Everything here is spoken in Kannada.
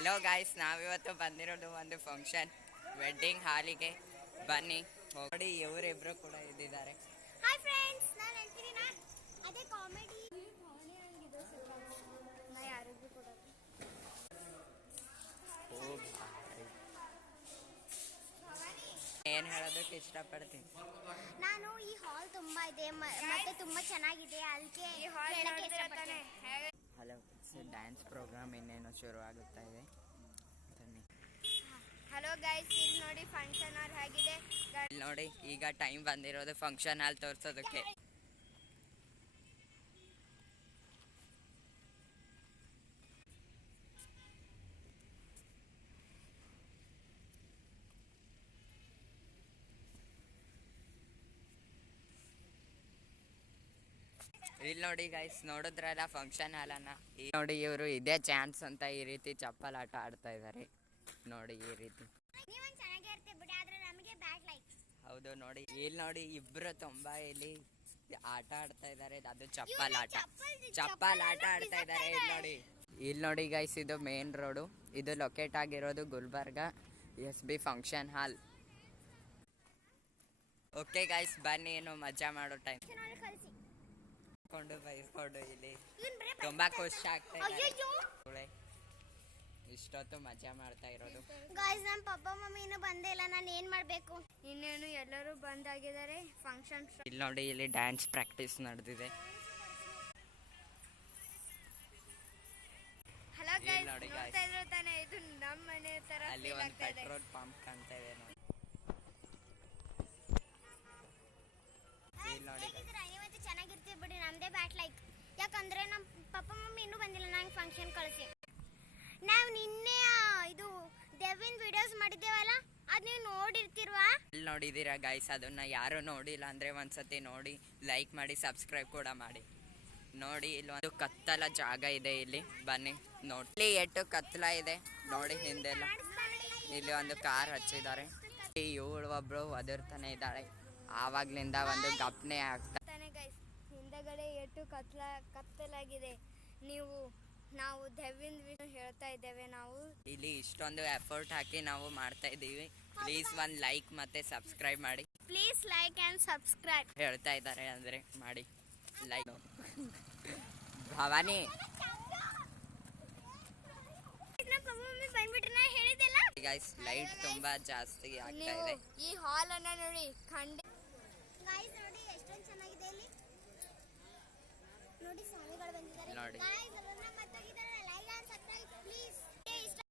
ಹಲೋ ಗಾಯ್ಸ್, ನಾವಿವತ್ತು ಬಂದಿರೋದು ಒಂದು ಫಂಕ್ಷನ್ ವೆಡ್ಡಿಂಗ್ ಹಾಲಿಗೆ. ಬನ್ನಿ ನೋಡಿ, ಇವರಿಬ್ರು ಕೂಡ ಇದ್ದಿದ್ದಾರೆ. ಹಾಯ್ ಫ್ರೆಂಡ್ಸ್, ನಾನು ಹೇಳ್ತೀನಿ ಅದೇ ಕಾಮಿಡಿ ನಾ ಯಾರಿಗೂ ಕೊಡೋದು. ಏನು ಹೇಳೋದಕ್ಕೆ ಇಷ್ಟಪಡ್ತೀನಿ. ನಾನು ಈ ಹಾಲ್ ತುಂಬಾ ಇದೆ ಮತ್ತೆ ತುಂಬಾ ಚೆನ್ನಾಗಿದೆ, ಅದಕ್ಕೆ ಹೇಳಕ್ಕೆ ಇಷ್ಟಪಡ್ತೀನಿ. ಹಲೋ, ಡ್ಯಾನ್ಸ್ ಪ್ರೋಗ್ರಾಮ್ ಇನ್ನೇನೋ ಶುರು ಆಗುತ್ತಾ ಇದೆ. ಬನ್ನಿ. ಹಲೋ ಗೈಸ್, ಇಲ್ಲಿ ನೋಡಿ ಫಂಕ್ಷನ್ ಹಾಲ್ ಆಗಿದೆ. ನೋಡಿ, ಈಗ ಟೈಮ್ ಬಂದಿರೋದು ಫಂಕ್ಷನ್ ಹಾಲ್ ತೋರಿಸೋದಕ್ಕೆ. ಇಲ್ಲಿ ನೋಡಿ ಗೈಸ್, ನೋಡಿದ್ರಲ್ಲ ಫಂಕ್ಷನ್ ಹಾಲನ್ನ. ನೋಡಿ, ಇವರು ಇದೇ ಚಾನ್ಸ್ ಅಂತ ಈ ರೀತಿ ಚಪ್ಪಲ್ ಆಟ ಆಡ್ತಾ ಇದ್ದಾರೆ. ನೋಡಿ ಈ ರೀತಿ. ಹೌದು ನೋಡಿ, ಇಲ್ಲಿ ನೋಡಿ ಇಬ್ರು ತುಂಬಾ ಇಲ್ಲಿ ಆಟ ಆಡ್ತಾ ಇದ್ದಾರೆ. ಅದು ಚಪ್ಪಲ್ ಆಟ ಆಡ್ತಾ ಇದ್ದಾರೆ. ಇಲ್ಲಿ ನೋಡಿ ಗೈಸ್, ಇದು ಮೇನ್ ರೋಡು. ಇದು ಲೊಕೇಟ್ ಆಗಿರೋದು Gulbarga SB function hall. Okay guys, ಬನ್ನಿ, ಏನು ಮಜಾ ಮಾಡೋ ಟೈಮ್. ಬೈಸ್ಕೊಂಡು ಇಲ್ಲಿ ತುಂಬಾ ಖುಷಿ ಆಗ್ತಾ ಇದೆ. ಇಷ್ಟೊತ್ತು ಮಜಾ ಮಾಡ್ತಾ ಇರೋದು. ಗಾಯ್ಸ್, ನಮ್ಮ ಪಪ್ಪ ಮಮ್ಮಿ ಇನ್ನೂ ಬಂದೇ ಇಲ್ಲ. ನಾನು ಏನ್ ಮಾಡ್ಬೇಕು? ಇನ್ನೇನು ಎಲ್ಲರೂ ಬಂದಾಗಿದ್ದಾರೆ. ಫಂಕ್ಷನ್ ಇಲ್ಲಿ ನೋಡಿ, ಇಲ್ಲಿ ಡ್ಯಾನ್ಸ್ ಪ್ರಾಕ್ಟೀಸ್ ನಡೆದಿದೆ. ಹಲೋ ಗೈಸ್, ನೋಡ್ತಾ ಇರೋ ತಾನೆ, ಇದು ನಮ್ಮ ಮನೆ ತರ. ಅಲ್ಲಿ ಒಂದು ಪೆಟ್ರೋಲ್ ಪಂಪ್ ಕಾಣ್ತಾ ಇದೆ ನೋಡಿ. ಇಲ್ಲಿ ನೋಡಿ ನೀವಂತೂ ಚೆನ್ನಾಗಿರ್ತೀವಿ ಬಿಡಿ, ನಮ್ದೇ ಬ್ಯಾಟ್ ಲೈಕ್. ಯಾಕಂದ್ರೆ ನಮ್ಮ ಪಪ್ಪ ಮಮ್ಮಿ ಇನ್ನೂ ಬಂದಿಲ್ಲ, ನಂಗೆ ಫಂಕ್ಷನ್ ಕಳಿಸಿ. ನಾವು ನಿನ್ನೆ ಇದು ದೇವಿನ ವಿಡಿಯೋಸ್ ಮಾಡಿದ್ದೇವಲ್ಲ, ಅದು ನೀವು ನೋಡಿರ್ತಿರ್ವಾ? ಇಲ್ಲಿ ನೋಡಿದ್ದೀರಾ ಗೈಸ್? ಅದನ್ನ ಯಾರು ನೋಡಿಲ್ಲ ಅಂದ್ರೆ ಒಂದ್ಸತಿ ನೋಡಿ, ಲೈಕ್ ಮಾಡಿ, ಸಬ್ಸ್ಕ್ರೈಬ್ ಕೂಡ ಮಾಡಿ. ನೋಡಿ, ಇಲ್ಲಿ ಒಂದು ಕತ್ತಲ ಜಾಗ ಇದೆ. ಇಲ್ಲಿ ಬನ್ನಿ ನೋಡಿ, ಇಲ್ಲಿ ಎಷ್ಟು ಕತ್ತಲ ಇದೆ ನೋಡಿ. ಹಿಂದೆಲ್ಲ ಇಲ್ಲಿ ಒಂದು ಕಾರ್ ಹಚ್ಚಿದ್ದಾರೆ. ಇವಳು ಒಬ್ರು ಒದರ್ತಾನೆ ಇದ್ದಾಳೆ. ಆವಾಗ್ಲಿಂದ ಒಂದು ಗಪ್ನೆ ಆಗ್ತಾನೆ ಗೈಸ್. ಹಿಂದಗಡೆ ಎಷ್ಟು ಕತ್ತಲಾಗಿದೆ. ನಾವು ದೆವ್ವಿನ ಹೇಳ್ತಾ ಇದ್ದೇವೆ. ನಾವು ಇಲ್ಲಿ ಇಷ್ಟೊಂದು ಎಫರ್ಟ್ ಹಾಕಿ ನಾವು ಮಾಡ್ತಾ ಇದ್ದೀವಿ. ಪ್ಲೀಸ್ ಒಂದು ಲೈಕ್ ಮತ್ತೆ ಸಬ್ಸ್ಕ್ರೈಬ್ ಮಾಡಿ. ಪ್ಲೀಸ್ ಲೈಕ್ ಆ್ಯಂಡ್ ಸಬ್ಸ್ಕ್ರೈಬ್ ಹೇಳ್ತಾ ಇದ್ದಾರೆ ಅಂದ್ರೆ ಮಾಡಿ ಲೈಕ್. ಭವಾನಿ ಗೈಸ್, ಲೈಟ್ ತುಂಬಾ ಜಾಸ್ತಿ ಆಗ್ತಾ ಇದೆ. ಈ ಹಾಲ್ ಅನ್ನ ನೋಡಿ, ಗೈಸ್ ನೋಡಿ ಎಷ್ಟೊಂದು ಚೆನ್ನಾಗಿದೆ. ಇಲ್ಲಿ ನೋಡಿ ಸ್ವಾಮಿಗಳು ಬಂದಿದ್ದಾರೆ. ನೋಡಿ.